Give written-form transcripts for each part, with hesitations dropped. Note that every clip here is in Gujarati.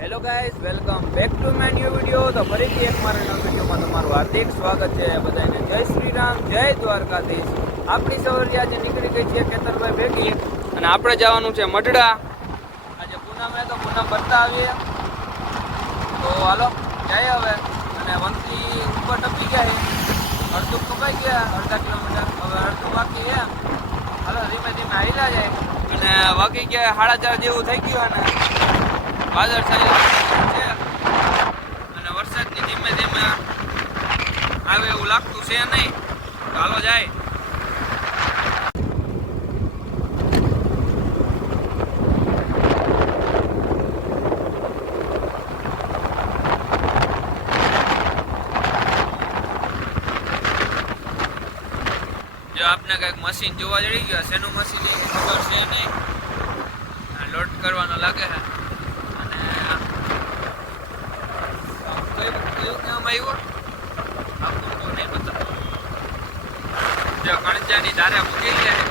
Hello guys, welcome back to my new video. તો ફરીથી એક મારા નવા વિડીયોમાં તમારું હાર્દિક સ્વાગત છે. બધાને જય શ્રી રામ, જય દ્વારકાધીશ. આપણી સવારી આજે નીકળી ગઈ છે કેતરભાઈ ભેગી અને આપણે જવાનું છે મઢડા. આજે પૂનમ તો પૂનમ ભરતા આવીએ તો હાલો જાય હવે. અને વંથી ઉપર ટપી ગયા છે, અડધું કપાઈ ગયા, અડધા કિલોમીટર, હવે અડધું બાકી છે. હાલો ધીમે ધીમે હાલ્યા જાય. અને વાગી ગયા 4:30 જેવું થઈ ગયું અને વાદળ છાયું છે અને વરસાદની ધીમે ધીમે આવે એવું લાગતું છે નહીં. ચાલો જાય. જો આપને કંઈક મશીન જોવા જડી ગયો, શેનું મશીન એ ખબર છે નહીં. લોડ કરવાનો લાગે છે. કણજાની ધારે મૂકી ગયા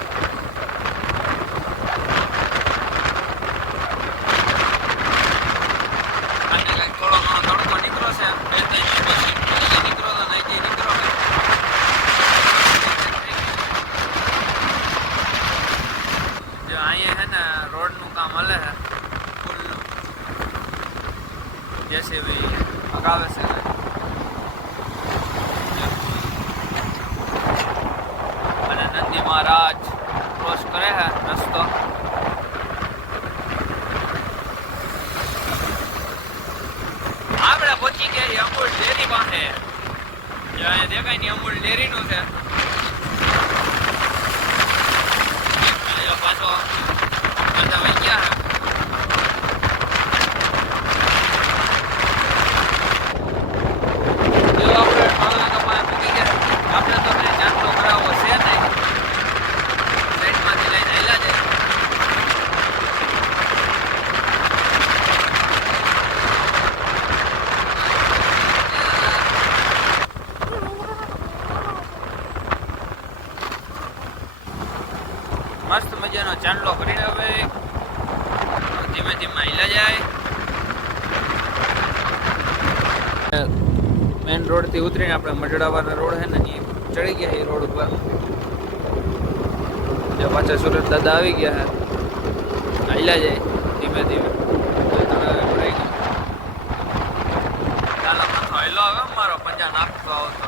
અને કઈક થોડો ઘણો તડકો નીકળો છે. 2-3 નીકળો તો નહીં નીકળો. જો અહીંયા છે ને રોડનું કામ હાલે છે પુલનું, જેસીબી પકાવે છે. અને નંદી મહારાજ ક્રોસ કરે છે રસ્તો. આપણે પહોંચી ગયા અમૂલ ડેરી પાસે. જો અહીંયા દેખાય ને અમૂલ ડેરીનું છે. પાછો બધા વહી ગયા છે. આપણે તો કઈ નાસ્તો કરાવવો છે નહીં. સાઈડમાંથી લઈને આવેલા છે. મસ્ત મજાનો ચાંદલો કરીને હવે ધીમે ધીમે હિલા જાય. મેન રોડ થી ઉતરીને આપણે મઢડાવાળા રોડ છે ને એ ચડી ગયા એ રોડ ઉપર. જો પાછા સુરત દાદા આવી ગયા છે. હાલ્યા જાય ધીમે ધીમે. ચાલો પાછો હેલો હવે મારો પંજા નાખતો આવતો.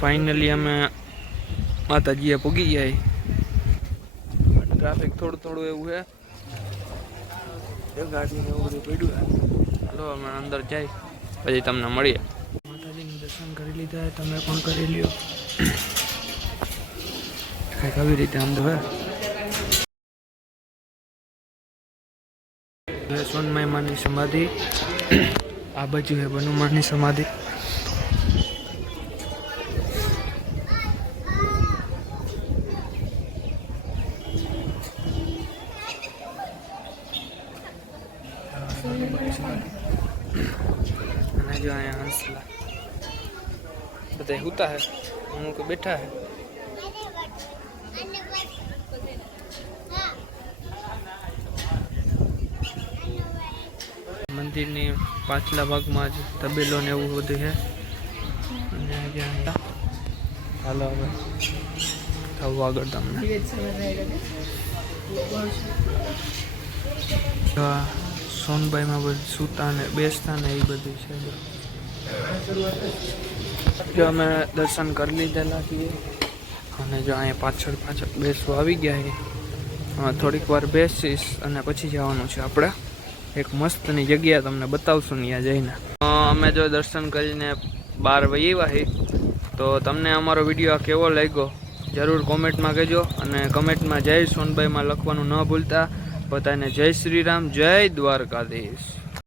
ફાઇનલી અમે માતાજીએ પૂગી ગયા. ટ્રાફિક થોડું એવું છે, ગાડીને એવું બધું પડ્યું. ચાલો અમે અંદર જાય પછી તમને મળીએ. માતાજીનું દર્શન કરી લીધા, તમે પણ કરી લ્યો. કંઈક આવી રીતે આમ તો હે સોનમાઈ માની સમાધિ. આ બાજુ હે બનુમાની સમાધિ. અને જો અહીંયા હંસલા બધા હુતા હે, અમુક બેઠા હે. મંદિરની પાછલા ભાગમાં જ તબેલો ને એવું બધું છે. અને ચાલો હવે થવું આગળ તમને. સોનબાઈમાં બધું સૂતા ને બેસતા ને એ બધું છે. જો અમે દર્શન કરી લીધેલા છીએ અને જો અહીંયા પાછળ બેસવા આવી ગયા. થોડીક વાર બેસીશ અને પછી જવાનું છે આપણે એક મસ્તની જગ્યા તમને બતાવશું ત્યાં જઈને. અમે જો દર્શન કરીને બહાર વહી આવ્યા. તો તમને અમારો વિડીયો કેવો લાગ્યો જરૂર કોમેન્ટમાં કહેજો. અને કમેન્ટમાં જય સોનબાઈમાં લખવાનું ન ભૂલતા. બધાને જય શ્રી રામ, જય દ્વારકાધીશ.